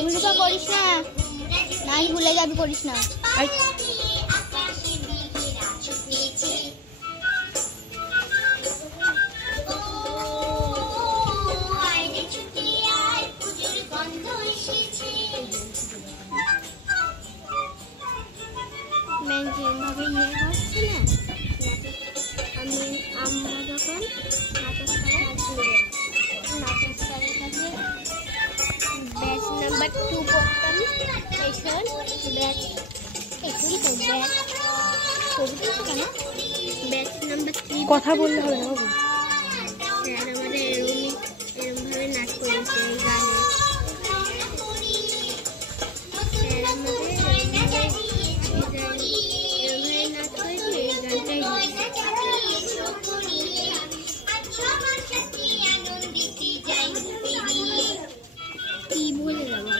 অভিরূপা করিস না, নাই ভুলে যাবি, করিস না। যেভাবে ইয়ে হচ্ছে না, আমরা যখন নাচের স্যারের কাছে ব্যাচ নাম্বার 2 পড়তাম, ব্যাচ নাম্বার 3 কথা বললে হবে না বাবু। স্যার আমাদের এরমভাবে নাচ করেছে এই গানে। স্যার আমাদের কি বলে যাবো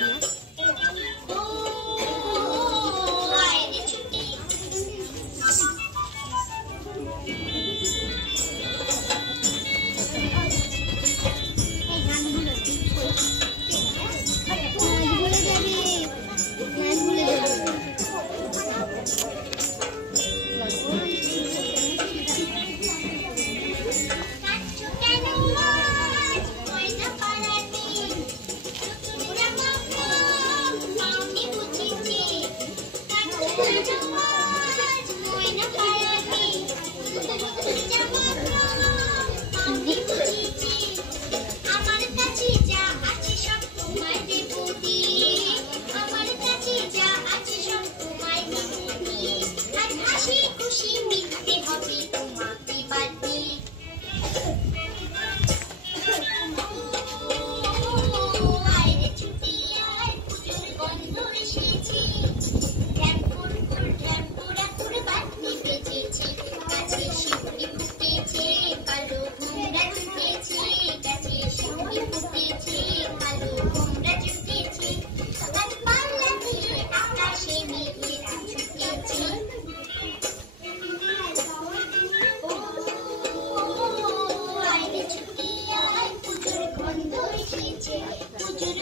পুজোর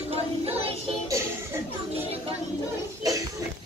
গন্ধ এসেছে।